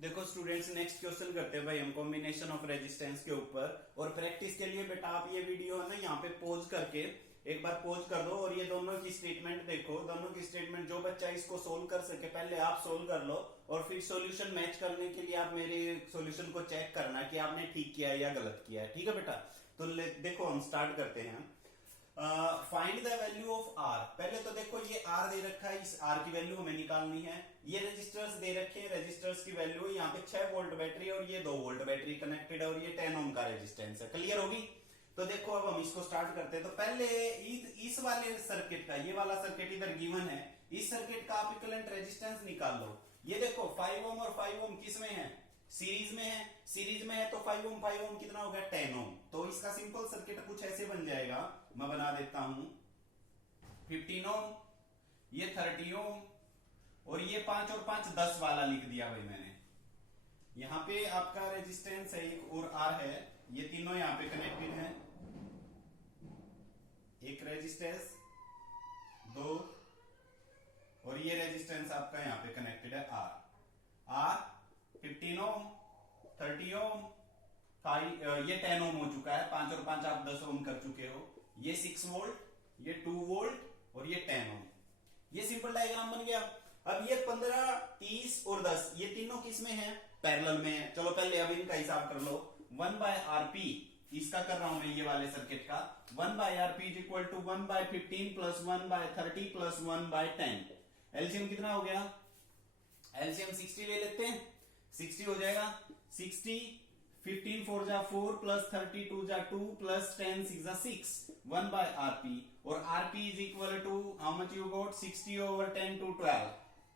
देखो students, next question करते हैं भाई हम कॉम्बिनेशन ऑफ रेजिस्टेंस के ऊपर। और प्रैक्टिस के लिए बेटा आप ये वीडियो है ना यहाँ पे पॉज करके एक बार पॉज कर दो और ये दोनों की स्टेटमेंट देखो। दोनों की स्टेटमेंट जो बच्चा इसको सोल्व कर सके पहले आप सोल्व कर लो और फिर सॉल्यूशन मैच करने के लिए आप मेरे सॉल्यूशन को चेक करना कि आपने ठीक किया है या गलत किया है। ठीक है बेटा, तो देखो हम स्टार्ट करते हैं। Find the value of R. पहले तो देखो ये आर दे रखा है, इस आर की वैल्यू हमें निकालनी है। ये रेजिस्टर्स दे रखे हैं, रेजिस्टर्स की वैल्यू यहाँ पे 6 वोल्ट बैटरी और ये 2 वोल्ट बैटरी कनेक्टेड है और ये 10 ओम का रेजिस्टेंस है। क्लियर होगी? तो देखो अब हम इसको स्टार्ट करते हैं। तो पहले इस वाले सर्किट का, ये वाला सर्किट इधर गिवन है, इस सर्किट का आप इक्विवेलेंट रेजिस्टेंस निकाल लो। ये देखो 5 ओम और 5 ओम किस में है? सीरीज में है। सीरीज में है तो 5 ओम 5 ओम कितना हो गया? 10 ओम। तो इसका सिंपल सर्किट कुछ ऐसे बन जाएगा, मैं बना देता हूं। 15 ओम, ये 30 ओम और ये 5 और 5 10 वाला लिख दिया भाई मैंने। यहां पे आपका रेजिस्टेंस है एक और आर है, ये तीनों यहां पे कनेक्टेड है। एक रेजिस्टेंस, 2 और ये रेजिस्टेंस आपका यहां पे कनेक्टेड है आर 15 ओम, 30 ओम, ये 10 ओम हो चुका है। 5 और 5 आप 10 ओम कर चुके हो। ये 6 वोल्ट, ये 2 वोल्ट और ये 10 ओम। ये सिंपल डायग्राम बन गया। अब ये 15, 30 और 10 ये तीनों किस में है? पैरेलल में है। चलो पहले अब इनका हिसाब कर लो। 1/RP इसका कर रहा हूं मैं, ये वाले सर्किट का। 1/RP is equal to 1/15 plus 1/30 plus 1/10। LCM कितना हो गया? एलसीएम 60 ले लेते हैं। 60 हो जाएगा। 60, 15 4 जा 4 प्लस 30 2 जा 2 प्लस 10 6 जा 6, 1/RP। और RP is equal to how much you got? 60 over 10 to 12।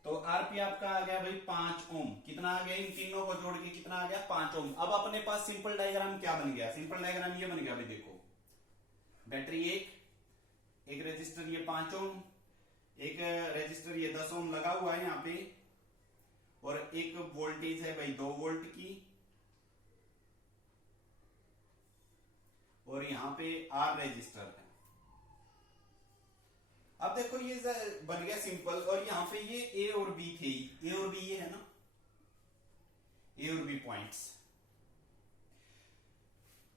तो RP आपका आ गया भाई 5 ओम। कितना आ गया? इन तीनों को जोड़ के कितना आ गया? 5 ओम। अब अपने पास सिंपल डायग्राम क्या बन गया? सिंपल डायग्राम ये बन गया भाई, देखो बैटरी एक रेजिस्टर ये 5 ओम, एक रेजिस्टर ये 10 ओम लगा हुआ है यहां पे, और एक वोल्टेज है भाई 2 वोल्ट की, और यहां पे आर रेजिस्टर है। अब देखो ये बन गया सिंपल। और यहां पे ये ए और बी थे, ए और बी ये है ना, ए और बी पॉइंट्स।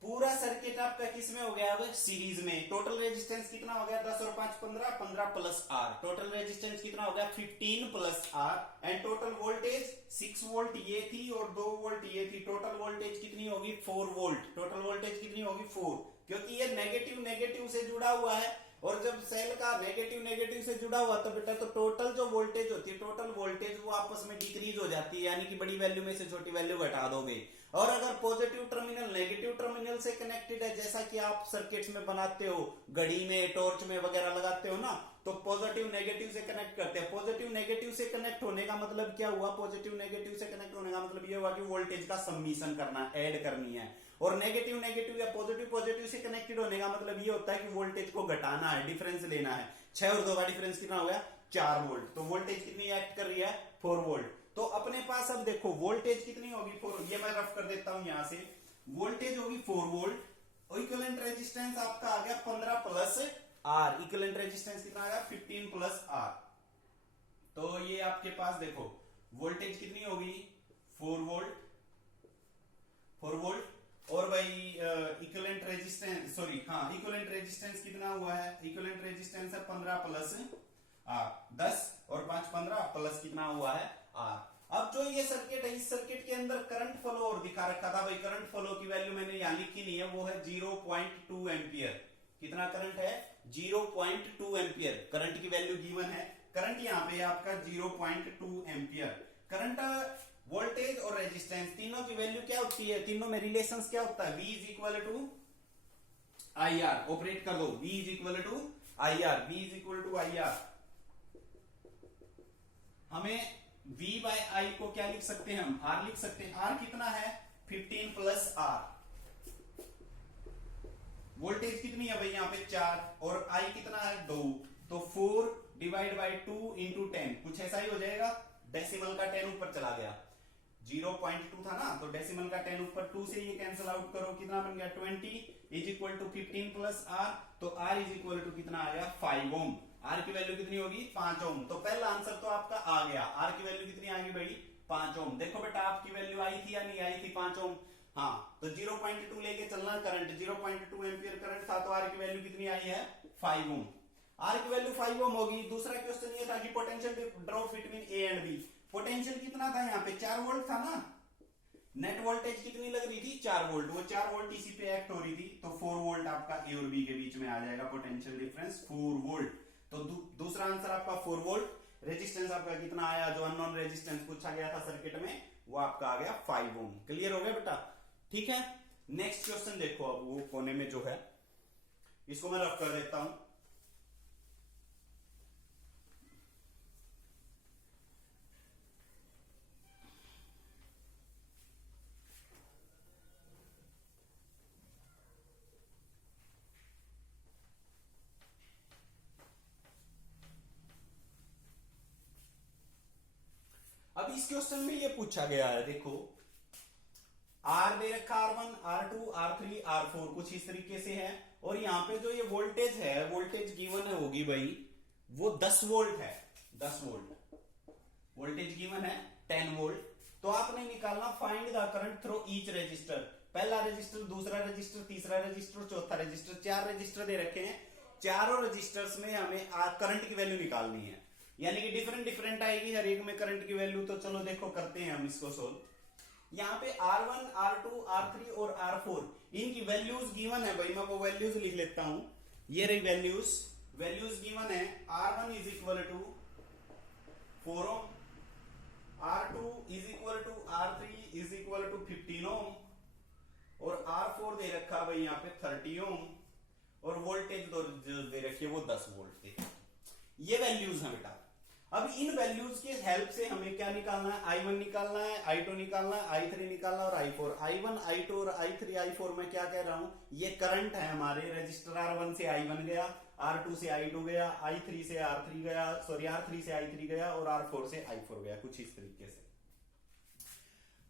पूरा सर्किट आपका किस में हो गया? अब सीरीज में। टोटल रेजिस्टेंस कितना हो गया? 10 और 5 15, 15 प्लस आर। टोटल रेजिस्टेंस कितना हो गया? 15 plus R. And total voltage 6 volt ये थी और 2 वोल्ट ये थी। टोटल वोल्टेज कितनी होगी? 4 वोल्ट। टोटल वोल्टेज कितनी होगी? 4, क्योंकि ये नेगेटिव नेगेटिव से जुड़ा हुआ है। और जब सेल का नेगेटिव नेगेटिव से जुड़ा हुआ तो बेटा तो टोटल जो वोल्टेज होती है, टोटल वोल्टेज वो आपस में डिक्रीज हो जाती है, यानी कि बड़ी वैल्यू में से छोटी वैल्यू घटा दोगे। और अगर पॉजिटिव टर्मिनल नेगेटिव टर्मिनल से कनेक्टेड है, जैसा कि आप सर्किट्स में बनाते हो, घड़ी में, टॉर्च में वगैरह लगाते हो ना, तो पॉजिटिव नेगेटिव से कनेक्ट करते हैं। पॉजिटिव नेगेटिव से कनेक्ट होने का मतलब क्या हुआ? पॉजिटिव नेगेटिव से कनेक्ट होने का मतलब ये हुआ कि वोल्टेज का सम्मिशन करना, ऐड करनी है। और नेगेटिव नेगेटिव या पॉजिटिव पॉजिटिव से कनेक्टेड होने का मतलब ये होता है कि वोल्टेज को घटाना है, डिफरेंस लेना है। 6 और 2 का डिफरेंस कितना हो गया? 4 वोल्ट। तो वोल्टेज कितनी एक्ट कर रही है? 4 वोल्ट। तो अपने पास अब देखो वोल्टेज कितनी होगी? 4। ये मैं रफ कर देता हूं यहां से। वोल्टेज होगी 4 वोल्ट और इक्विवेलेंट रेजिस्टेंस आपका आ गया 15 प्लस आर। इक्विवेलेंट रेजिस्टेंस कितना आ गया? 15 प्लस आर। तो ये आपके पास देखो वोल्टेज कितनी होगी? 4 वोल्ट, 4 वोल्ट। और भाई इक्विवेलेंट रेजिस्टेंस, सॉरी हाँ, इक्विवेलेंट रेजिस्टेंस कितना हुआ है? इक्विवेलेंट रेजिस्टेंस है 15 प्लस आर, 10 और 5 15 प्लस कितना हुआ है? आर। अब जो ये सर्किट है, इस सर्किट के अंदर करंट फ्लो और दिखा रखा था भाई। करंट फ्लो की वैल्यू मैंने यहां लिखी नहीं है, वो है 0.2 एम्पियर। कितना करंट है? 0.2 एम्पियर करंट की वैल्यू गिवन है। करंट यहां पे आपका 0.2 एम्पियर। करंट, वोल्टेज और रेजिस्टेंस तीनों की वैल्यू क्या होती है? तीनों में रिलेशंस क्या होता है? V is equal to I R. Operate कर दो, V is equal to I R. V is equal to I R. हमें V बाय आई को क्या लिख सकते हैं? हम R लिख सकते हैं। R कितना है? 15 प्लस R। वोल्टेज कितनी है भाई? यहां पे 4 और I कितना है? 2। तो 4 डिवाइड बाई 2 इंटू 10, कुछ ऐसा ही हो जाएगा। डेसिमल का 10 ऊपर चला गया, 0.2 था ना, तो डेसिमल का 10 ऊपर 2 से ये कैंसिल आउट करो, कितना बन गया? 20 is equal to 15 plus R. तो आर इज इक्वल टू कितना आ गया? 5 ओम। आर की वैल्यू कितनी होगी? 5 ओम। तो पहला आंसर तो आपका आ गया। आर की वैल्यू कितनी आ गई भाई? 5 ओम। देखो बेटा आपकी वैल्यू आई थी या नहीं आई थी 5 ओम? हाँ, तो 0.2 लेके चलना करंट, 0.2 एम्पियर करंट था, तो आर की वैल्यू कितनी आई है? 5 ओम। आर की वैल्यू 5 ओम होगी। दूसरा क्वेश्चन ये था कि potential drop between A and B. Potential कितना था यहाँ पे? 4 वोल्ट था ना। नेट वोल्टेज कितनी लग रही थी? 4 वोल्ट। वो 4 वोल्ट इसी पे एक्ट हो रही थी, तो 4 वोल्ट आपका ए और बी के बीच में आ जाएगा पोटेंशियल डिफरेंस 4 वोल्ट। तो दूसरा आंसर आपका 4 वोल्ट। रेजिस्टेंस आपका कितना आया? जो अननोन रेजिस्टेंस पूछा गया था सर्किट में, वो आपका आ गया 5 ओम। क्लियर हो गया बेटा? ठीक है, नेक्स्ट क्वेश्चन देखो। अब वो कोने में जो है, इसको मैं रफ कर देता हूं। अब इस क्वेश्चन में ये पूछा गया है, देखो आर दे रखा R1, R2, R3, R4 कुछ इस तरीके से है, और यहां पे जो ये वोल्टेज है, वोल्टेज गिवन है होगी भाई वो 10 वोल्ट है। 10 वोल्ट वोल्टेज गिवन है, 10 वोल्ट। तो आपने निकालना find the current through each resistor. पहला रजिस्टर, दूसरा रजिस्टर, तीसरा रजिस्टर, चौथा रजिस्टर। 4 रजिस्टर दे रखे हैं। चारों रजिस्टर्स में हमें करंट की वैल्यू निकालनी है, यानी कि डिफरेंट डिफरेंट आएगी हर एक में करंट की वैल्यू। तो चलो देखो करते हैं हम इसको सोल्व। यहाँ पे R1, R2, R3 और R4 इनकी वैल्यूज गिवन है भाई। मैं वो वैल्यूज लिख लेता हूं। ये रही वैल्यूज। वैल्यूज गिवन है। R1 is equal to 4 ohm, R2 is equal to R3 is equal to 15 ohm, और R4 दे रखा भाई यहाँ पे 30 ओम, और वोल्टेज दे रखी है वो 10 वोल्ट के। ये वैल्यूज हैं बेटा। अब इन वैल्यूज के हेल्प से हमें क्या निकालना है? I1 निकालना है, I2 निकालना है, I3 निकालना है और I4। I1, I2 और I3, I4 में क्या कह रहा हूं? ये करंट है हमारे। रजिस्टर R1 से I1 गया, R2 से I2 गया, I3 से R3 गया, सॉरी R3 से I3 गया, और R4 से I4 गया, कुछ इस तरीके से।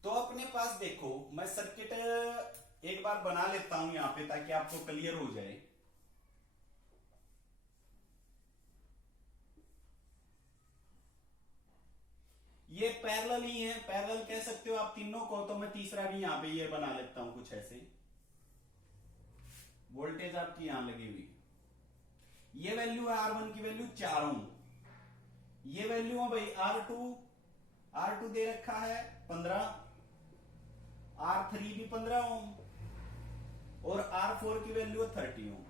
तो अपने पास देखो, मैं सर्किट एक बार बना लेता हूं यहां पे ताकि आपको क्लियर हो जाए। ये पैरेलल ही है, पैरेलल कह सकते हो आप तीनों को। तो मैं तीसरा भी यहां पे ये बना लेता हूं कुछ ऐसे। वोल्टेज आपकी यहां लगी हुई, ये वैल्यू है R1 की वैल्यू 4 ओम। ये वैल्यू है भाई R2 दे रखा है 15, R3 भी 15 ओम, और R4 की वैल्यू है 30 ओम,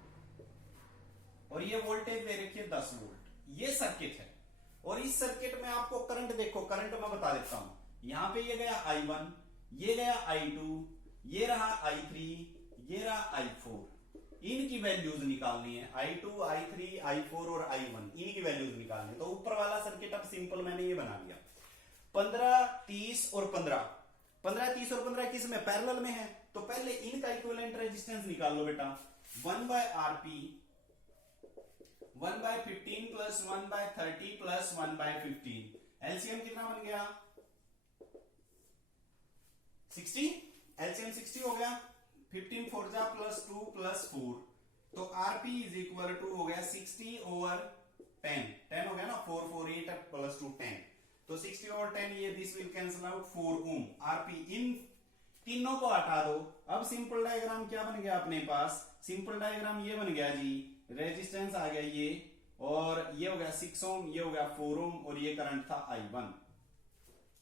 और ये वोल्टेज दे रखी है 10 वोल्ट। ये सर्किट है, और इस सर्किट में आपको करंट देखो, करंट मैं बता देता हूं। यहां पे ये गया I1, ये गया I2, ये रहा I3, ये रहा I4। इनकी वैल्यूज निकालनी है। I2, I3, I4 और I1 इनकी वैल्यूज निकालनी है। तो ऊपर वाला सर्किट अब सिंपल मैंने ये बना लिया। 15, 30 और 15। 15, 30 और 15 किस में? पैरेलल में है। तो पहले इनका इक्विवेलेंट रेजिस्टेंस निकाल लो बेटा। 1/RP 1/15 plus 1/30 plus 1/15। एलसीएम कितना बन गया? 60। एलसीएम 60 हो गया। 15 4 जा प्लस 2 प्लस 4, तो आरपी इज इक्वल टू हो गया 60 ओवर 10। 10 हो गया ना, 4 4 8 प्लस 2 10, तो 60 ओवर 10, ये this will cancel out 4 ohm. RP इन तीनों को हटा दो। अब सिंपल डायग्राम क्या बन गया अपने पास? सिंपल डायग्राम ये बन गया जी, रेजिस्टेंस आ गया ये, और ये हो गया 6 ओम, ये हो गया 4 ओम, और ये करंट था I1।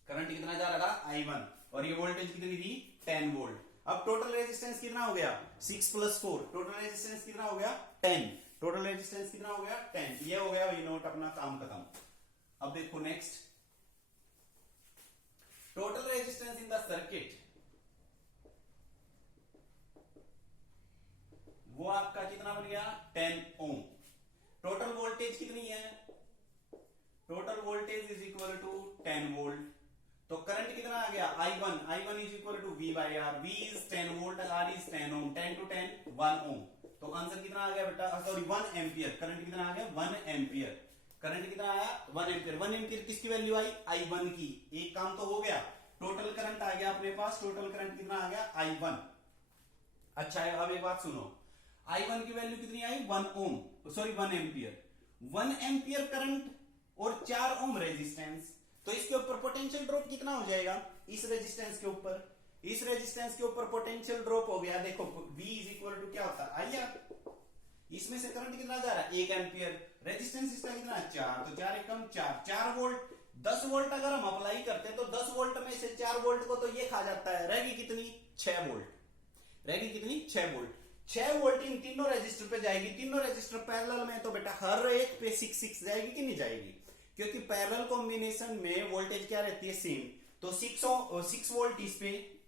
करंट कितना जा रहा था? I1, और ये वोल्टेज कितनी थी? 10 वोल्ट। अब टोटल रेजिस्टेंस कितना हो गया? 6 प्लस 4, टोटल रेजिस्टेंस कितना हो गया? 10। टोटल रेजिस्टेंस कितना हो गया? 10। ये हो गया भाई नोट, अपना काम खत्म। अब देखो next, total resistance in the circuit, वो आपका कितना बन गया? 10 ओम। टोटल वोल्टेज कितनी है? Total voltage is equal to 10 volt. तो करंट कितना आ गया? I1 is equal to V by R। V is 10 volt, R is 10 ohm. 10 to 10 1 ohm. तो आंसर कितना आ गया बेटा? Sorry 1 ampere. करंट कितना आ गया? 1 एम्पियर। करंट कितना आया? 1 एम्पियर। 1 एम्पियर किसकी वैल्यू आई? I1 की। एक काम तो हो गया, टोटल करंट आ गया अपने पास। टोटल करंट कितना आ गया? I1। अच्छा है, अब एक बात सुनो, I1 की वैल्यू कितनी आई? 1 ओम, सॉरी 1 एम्पियर। 1 एम्पियर करंट और 4 ओम रेजिस्टेंस, तो इसके ऊपर पोटेंशियल पोटेंशियल ड्रॉप कितना हो जाएगा इस रेजिस्टेंस के ऊपर? इस रेजिस्टेंस के ऊपर पोटेंशियल ड्रॉप हो गया, देखो V इज इक्वल टू क्या होता है IR। इसमें से करंट कितना जा रहा है 1 एम्पियर, रेजिस्टेंस इसका कितना 4, तो 4 एकम 4 वोल्ट। 10 वोल्ट अगर हम अप्लाई करते हैं तो 10 वोल्ट में से 4 वोल्ट को तो ये खा जाता है, रहेगी कितनी 6 वोल्ट। रहेगी कितनी 6 वोल्ट। 6 वोल्ट इन तीनों रेजिस्टर पे जाएगी, तीनों रेजिस्टर पैरेलल में, तो बेटा हर एक पे 6 जाएगी कि नहीं जाएगी? क्योंकि पैरेलल कॉम्बिनेशन में वोल्टेज क्या रहती है सेम। तो 6 वोल्ट इस पे,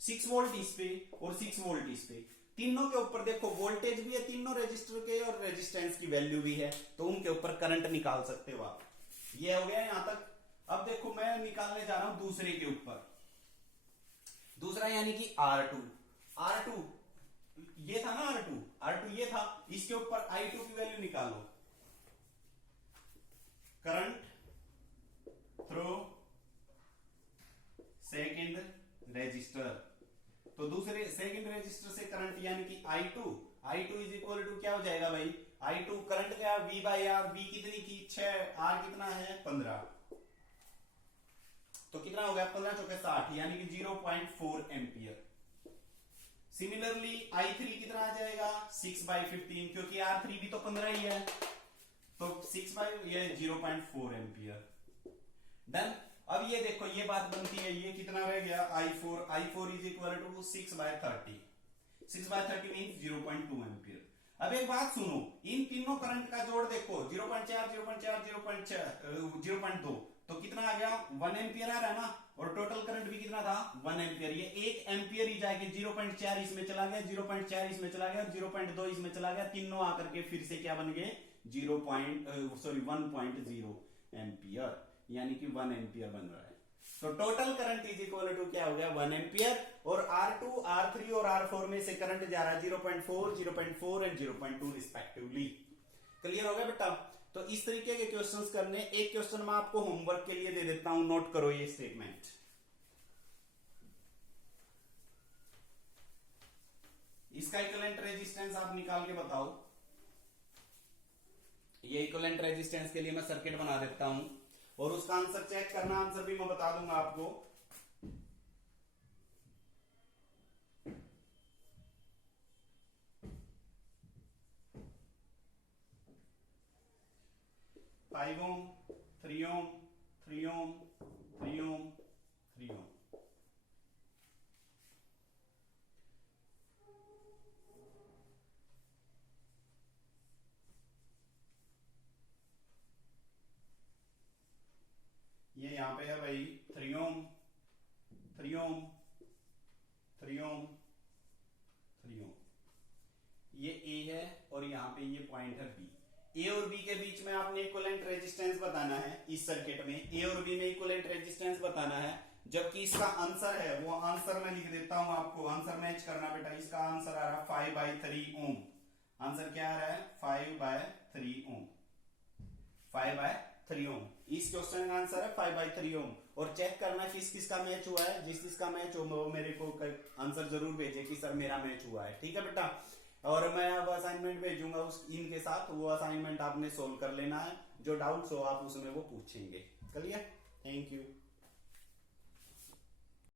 6 वोल्ट इस पे और 6 वोल्ट इस पे, तीनों के ऊपर देखो वोल्टेज भी है तीनों रेजिस्टर के और रेजिस्टेंस की वैल्यू भी है, तो उनके ऊपर करंट निकाल सकते हो आप। ये हो गया यहां तक। अब देखो मैं निकालने जा रहा हूं दूसरे के ऊपर, दूसरा यानी कि R2 ये था ना, R2 ये था, इसके ऊपर I2 की वैल्यू निकालो। करंट थ्रू सेकंड रेजिस्टर, तो दूसरे सेकंड रेजिस्टर से करंट यानी कि I2 इज इक्वल टू क्या हो जाएगा भाई, I2 करंट क्या V बाई R, V कितनी थी 6, R कितना है 15, तो कितना हो गया 15 चौके 60 यानी कि 0.4 एम्पियर। सिमिलरली I3 कितना आ जाएगा 6/15, क्योंकि R3 भी तो 15 ही है, तो 6 बाई ये 0.4 एम्पियर। डन। अब ये देखो ये बात बनती है, ये कितना रह गया I4 is equal to 6/30, 6/30 mean 0.2 ampere. अब एक बात सुनो, इन तीनों करंट का जोड़ देखो 0.4 0.4 0.2, तो कितना आ गया 1 एम्पियर आ रहा है ना, और टोटल करंट भी कितना था 1 एम्पियर। ये 1 एम्पियर ही जाके 0.4 इसमें चला गया, 0.4 इसमें चला गया, 0.2 इसमें चला गया, तीनों आकर के फिर से क्या बन गए 1.0 एम्पियर, यानी कि 1 एम्पियर बन रहा है। तो total current is equal to क्या हो गया 1 एम्पियर, और R2 R3 और R4 में से करंट जा रहा है 0.4 0.4 एंड 0.2 रिस्पेक्टिवली। क्लियर हो गया बेटा? तो इस तरीके के क्वेश्चंस करने, एक क्वेश्चन मैं आपको होमवर्क के लिए दे देता हूं, नोट करो ये स्टेटमेंट। इसका इक्विवेलेंट रेजिस्टेंस आप निकाल के बताओ। ये इक्विवेलेंट रेजिस्टेंस के लिए मैं सर्किट बना देता हूं और उसका आंसर चेक करना, आंसर भी मैं बता दूंगा आपको। फाइव ओम 3 ओम 3 ओम 3 ओम 3 ओम। ये यहां पे है भाई 3 ओम 3 ओम 3 ओम 3 ओम, ये A है और यहां पे ये पॉइंट है B। A और B के बीच में आपने इक्विवेलेंट रेजिस्टेंस बताना है इस सर्किट में, A और B में इक्विवेलेंट रेजिस्टेंस बताना है, जबकि इसका आंसर है वो आंसर मैं लिख देता हूं आपको, आंसर मैच करना बेटा। इसका आंसर आ रहा है 5/3 ओम। आंसर क्या आ रहा है 5/3 ओम, 5/3 ओम। इस क्वेश्चन का आंसर है 5/3 ओम। और चेक करना किस किस का मैच हुआ है, जिस किस का मैच हो वो मेरे को आंसर जरूर भेजे कि सर मेरा मैच हुआ है, ठीक है बेटा। और मैं अब असाइनमेंट भेजूंगा उस इनके साथ, वो असाइनमेंट आपने सोल्व कर लेना है, जो डाउट्स हो आप उसमें वो पूछेंगे। क्लियर? Thank you.